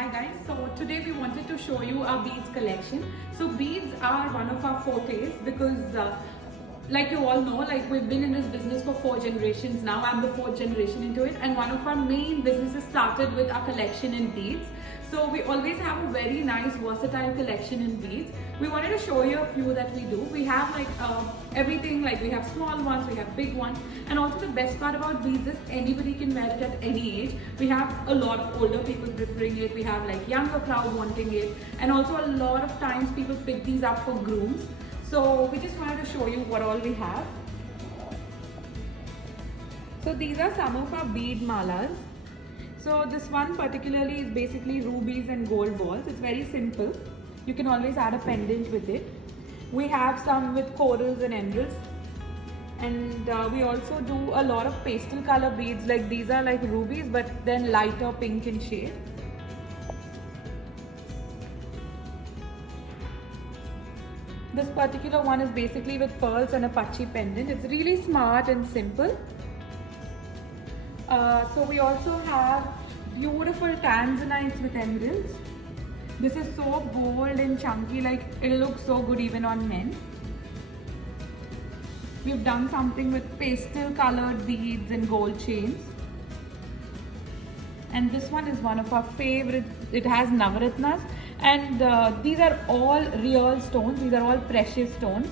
Hi guys, so today we wanted to show you our beads collection. So beads are one of our fortes because like you all know, like we've been in this business for 4 generations now. I'm the 4th generation into it, and one of our main businesses started with our collection in beads. So we always have a very nice versatile collection in beads. We wanted to show you a few that we do. We have like everything, like we have small ones, we have big ones, and also the best part about beads is anybody can wear it at any age. We have a lot of older people preferring it, we have like younger crowd wanting it, and also a lot of times people pick these up for grooms. So we just wanted to show you what all we have. So these are some of our bead malas. So this one particularly is basically rubies and gold balls. It's very simple. You can always add a pendant with it. We have some with corals and emeralds. And we also do a lot of pastel color beads, like these are like rubies but then lighter pink in shade. This particular one is basically with pearls and a pachi pendant. It's really smart and simple. So we also have beautiful tanzanites with emeralds. This is so bold and chunky, like it'll look so good even on men. We've done something with pastel colored beads and gold chains. And this one is one of our favorites. It has navaratnas, and these are all real stones. These are all precious stones.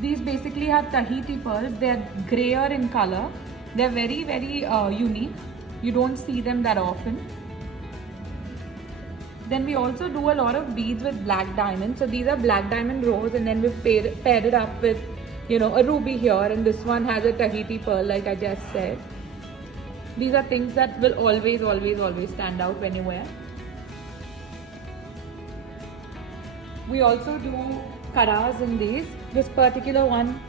These basically have Tahiti pearls. They're grayer in color. They're very, very unique. You don't see them that often. Then we also do a lot of beads with black diamonds. So these are black diamond rose, and then we've paired it up with, you know, a ruby here, and this one has a Tahiti pearl, like I just said. These are things that will always, always, always stand out when you wear. We also do karas in these. This particular one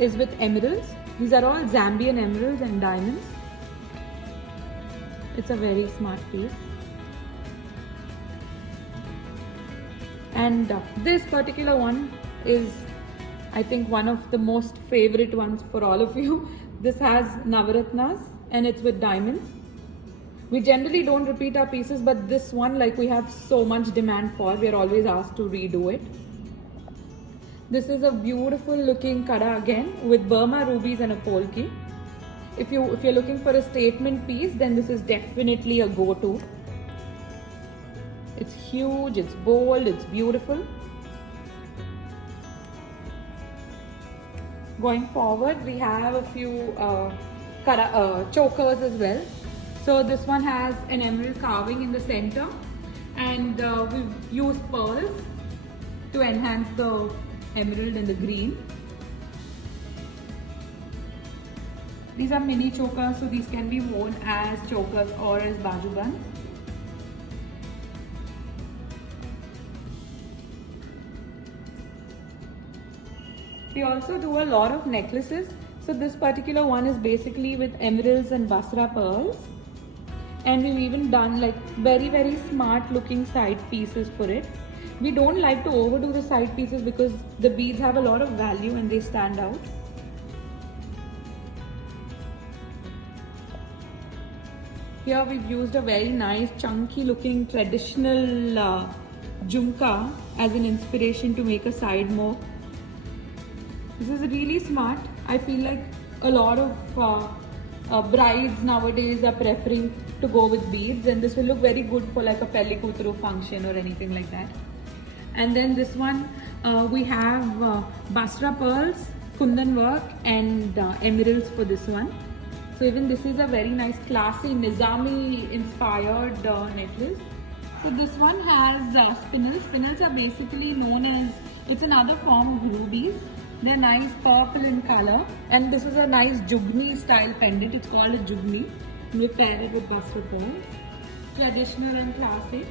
is with emeralds. These are all Zambian emeralds and diamonds. It's a very smart piece. And this particular one is, I think, one of the most favorite ones for all of you. This has navaratnas and it's with diamonds. We generally don't repeat our pieces, but this one, like, we have so much demand for, we are always asked to redo it. This is a beautiful looking kara again with Burma rubies and a polki. If you're looking for a statement piece, then this is definitely a go-to. It's huge, it's bold, it's beautiful. Going forward, we have a few chokers as well. So this one has an emerald carving in the center, and we've used pearls to enhance the emerald and the green. These are mini chokers, so these can be worn as chokers or as bajuband. We also do a lot of necklaces. So this particular one is basically with emeralds and Basra pearls. And we've even done like very, very smart looking side pieces for it. We don't like to overdo the side pieces because the beads have a lot of value and they stand out. Here we've used a very nice chunky looking traditional jhumka as an inspiration to make a side mock. This is really smart. I feel like a lot of brides nowadays are preferring to go with beads, and this will look very good for like a pelli kuturu function or anything like that. And then this one, we have Basra pearls, kundan work, and emeralds for this one. So even this is a very nice classy Nizami inspired necklace. So this one has spinels. Spinels are basically known as, it's another form of rubies. They're nice purple in color, and this is a nice jugni style pendant. It's called a jugni. We pair it with Basra pearls. Traditional and classic.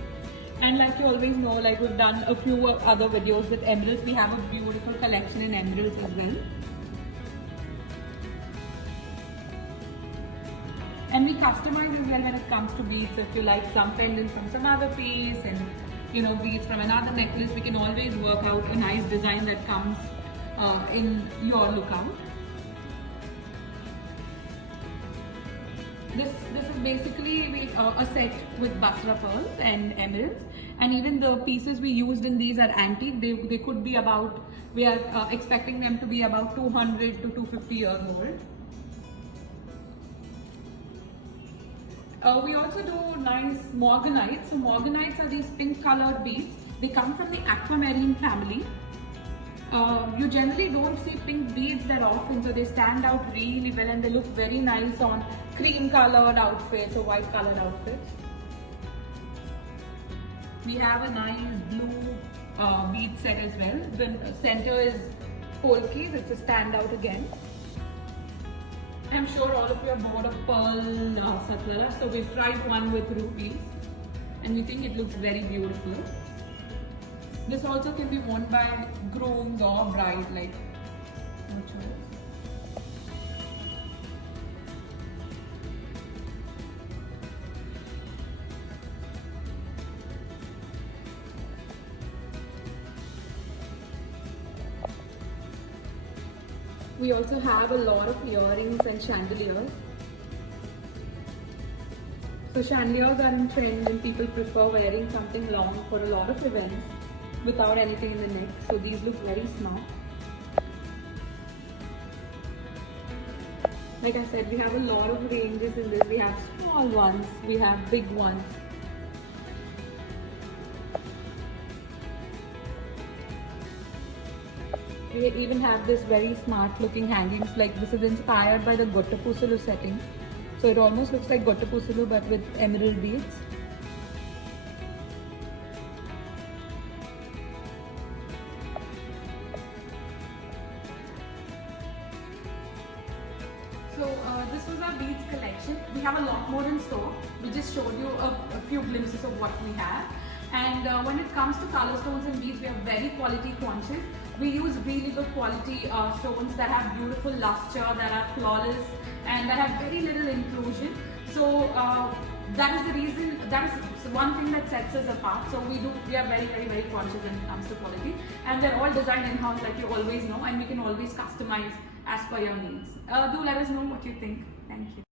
And like you always know, like we've done a few other videos with emeralds. We have a beautiful collection in emeralds as well. And we customize as well when it comes to beads. So if you like some pendants from some other piece and, you know, beads from another necklace, we can always work out a nice design that comes in your lookout. This is basically a set with Basra pearls and emeralds, and even the pieces we used in these are antique. They could be about, we are expecting them to be about 200 to 250 years old. We also do nice morganites. So morganites are these pink colored beads. They come from the aquamarine family. You generally don't see pink beads that often, so they stand out really well and they look very nice on cream colored outfits or white colored outfits. We have a nice blue bead set as well. The center is polkas, it's a standout again. I'm sure all of you are bored of pearl satvara, so we've tried one with rupees and we think it looks very beautiful. This also can be worn by grooms or bride, like no choice. We also have a lot of earrings and chandeliers. So chandeliers are in trend and people prefer wearing something long for a lot of events without anything in the neck. So these look very smart. Like I said, we have a lot of ranges in this. We have small ones, we have big ones. We even have this very smart looking hangings, like this is inspired by the Gottapusulu setting. So it almost looks like Gottapusulu but with emerald beads. So this was our beads collection. We have a lot more in store. We just showed you a few glimpses of what we have. And when it comes to color stones and beads, we are very quality conscious. We use really good quality stones that have beautiful luster, that are flawless, and that have very little intrusion. So that is the reason, that is one thing that sets us apart. So we are very conscious when it comes to quality, and they're all designed in-house, like you always know, and we can always customize as per your needs. Do let us know what you think. Thank you.